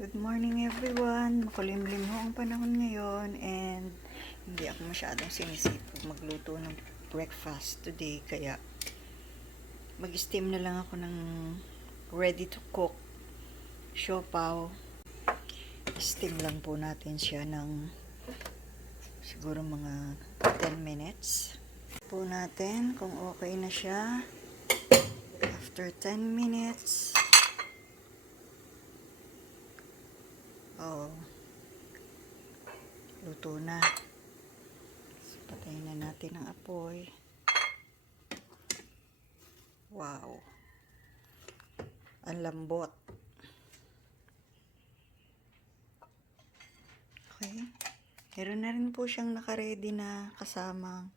Good morning everyone. Makulimlim ho ang panahon ngayon and hindi ako masyadong sinisipag magluto ng breakfast today kaya mag-steam na lang ako ng ready to cook siopaw. Steam lang po natin siya ng siguro mga 10 minutes. Po natin kung okay na siya. After 10 minutes, luto na. So, patayin na natin ang apoy. Wow. Ang lambot. Okay. Meron na rin po siyang nakaredy na kasamang